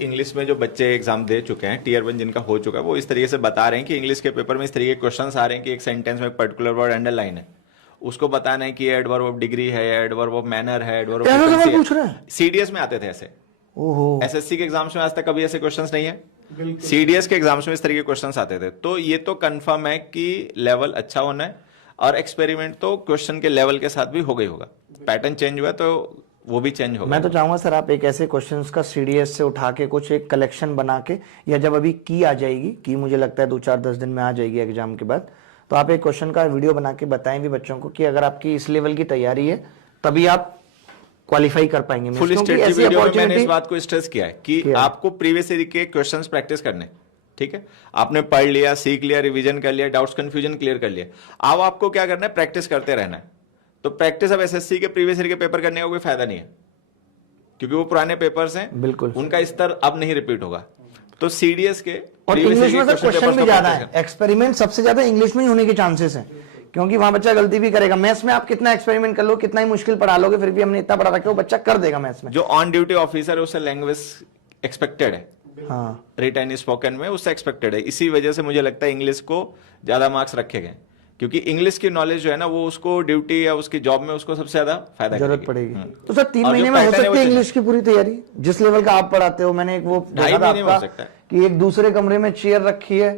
English में जो बच्चे एग्जाम दे चुके हैं टीयर 1 जिनका हो चुका है, वो इस तरीके से बता रहे हैं कि इंग्लिश के पेपर में इस तरीके के क्वेश्चंस आ रहे हैं कि एक सेंटेंस में एक पर्टिकुलर वर्ड अंडरलाइन है, उसको बताना है कि एडवर्ब ऑफ डिग्री है, एडवर्ब ऑफ मैनर है, एडवर्ब ऐसा सवाल ऑफ पूछ रहे हैं। सीडीएस में आते थे ऐसे। ओहो, एसएससी के एग्जाम्स में आज तक कभी ऐसे क्वेश्चंस नहीं है। सीडीएस के एग्जाम्स में इस तरीके के क्वेश्चंस आते थे। तो ये तो कंफर्म है कि लेवल अच्छा होना है, और एक्सपेरिमेंट तो क्वेश्चन के लेवल के साथ भी हो गई होगा। पैटर्न चेंज हुआ तो वो भी चेंज होगा। मैं तो चाहूंगा सर आप एक ऐसे क्वेश्चंस का सीडीएस से उठा के कुछ एक कलेक्शन बना के, या जब अभी की आ जाएगी, की मुझे लगता है 2-4-10 दिन में आ जाएगी एग्जाम के बाद, तो आप एक क्वेश्चन का वीडियो बना के बताएं भी बच्चों को कि अगर आपकी इस लेवल की तैयारी है तभी आप क्वालिफाई कर पाएंगे। फुल स्टेट की वीडियो में मैंने इस बात को स्ट्रेस किया है कि आपको प्रीवियस ईयर के क्वेश्चंस प्रैक्टिस करने, ठीक है, आपने पढ़ लिया, सीख लिया, रिवीजन कर लिया, डाउट्स कंफ्यूजन क्लियर कर लिया, अब आपको क्या करना है, प्रैक्टिस करते रहना है। तो प्रैक्टिस अब एसएससी के प्रीवियस ईयर के पेपर करने का कोई फायदा नहीं है, क्योंकि वो पुराने पेपर्स हैं, बिल्कुल उनका स्तर अब नहीं रिपीट होगा। तो सीडीएस के और इंग्लिश में सर क्वेश्चन भी ज्यादा है, एक्सपेरिमेंट सबसे ज्यादा इंग्लिश में ही होने के चांसेस हैं, क्योंकि वहां बच्चा गलती भी करेगा। मैथ्स में आप कितना एक्सपेरिमेंट कर लो, कितना ही मुश्किल पढ़ा लोगे, फिर भी हमने इतना पढ़ा रखा है वो बच्चा कर देगा मैथ्स में। जो ऑन ड्यूटी ऑफिसर है उससे लैंग्वेज एक्सपेक्टेड है, हाँ, रिटन स्पोकन में उससे एक्सपेक्टेड है। इसी वजह से मुझे लगता है इंग्लिश को ज्यादा मार्क्स रखे गए, क्योंकि इंग्लिश की नॉलेज जो है ना वो उसको ड्यूटी या उसकी जॉब में उसको सबसे ज्यादा फायदा जरूरत पड़ेगी। तो सर 3 महीने में हो सकती है इंग्लिश की पूरी तैयारी जिस लेवल का आप पढ़ाते हो? मैंने एक वो देखा था आपका कि एक दूसरे कमरे में चेयर रखी है,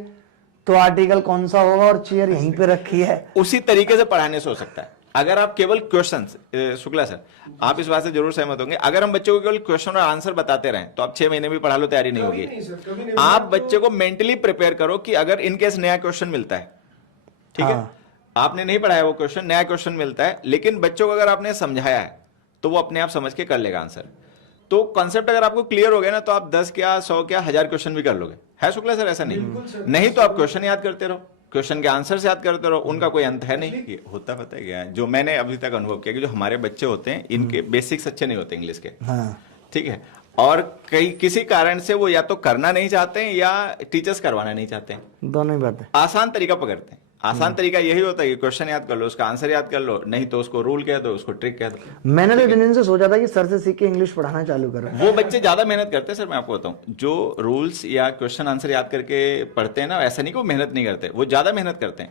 तो आर्टिकल कौन सा होगा, और चेयर यहीं पे रखी है, उसी तरीके से पढ़ाने से हो सकता है। अगर आप केवल क्वेश्चंस, शुक्ला सर आप इस बात से जरूर सहमत होंगे, अगर हम बच्चों को केवल क्वेश्चन और आंसर बताते रहें तो आप 6 महीने भी पढ़ा लो तैयारी नहीं होगी। आप बच्चे को मेंटली प्रिपेयर करो कि अगर इनकेस नया क्वेश्चन मिलता है, ठीक है, आपने नहीं पढ़ाया वो क्वेश्चन, नया क्वेश्चन मिलता है, लेकिन बच्चों को अगर आपने समझाया है तो वो अपने आप समझ के कर लेगा आंसर। तो कॉन्सेप्ट अगर आपको क्लियर हो गया ना, तो आप 10 क्या 100 क्या 1000 क्वेश्चन भी कर लोगे। है शुक्ला सर? ऐसा नहीं तो आप क्वेश्चन याद करते रहो, क्वेश्चन के आंसर याद करते रहो, उनका कोई अंत है नहीं। ये होता पता है क्या है, जो मैंने अभी तक अनुभव किया कि जो हमारे बच्चे होते हैं इनके बेसिक्स अच्छे नहीं होते इंग्लिश के, ठीक है, और कई किसी कारण से वो या तो करना नहीं चाहते हैं या टीचर्स करवाना नहीं चाहते हैं, दोनों ही बात है। आसान तरीका पकड़ते हैं। आसान तरीका यही होता है कि क्वेश्चन याद कर लो, उसका आंसर याद कर लो, नहीं तो उसको रूल कह दो, उसको ट्रिक कह दो। मैंने तो दिन से सोचा था कि सर से सीख के इंग्लिश पढ़ाना चालू करो। वो बच्चे ज्यादा मेहनत करते हैं सर, मैं आपको बताऊं, जो रूल्स या क्वेश्चन आंसर याद करके पढ़ते हैं ना, ऐसा नहीं कि वो मेहनत नहीं करते, वो ज्यादा मेहनत करते हैं।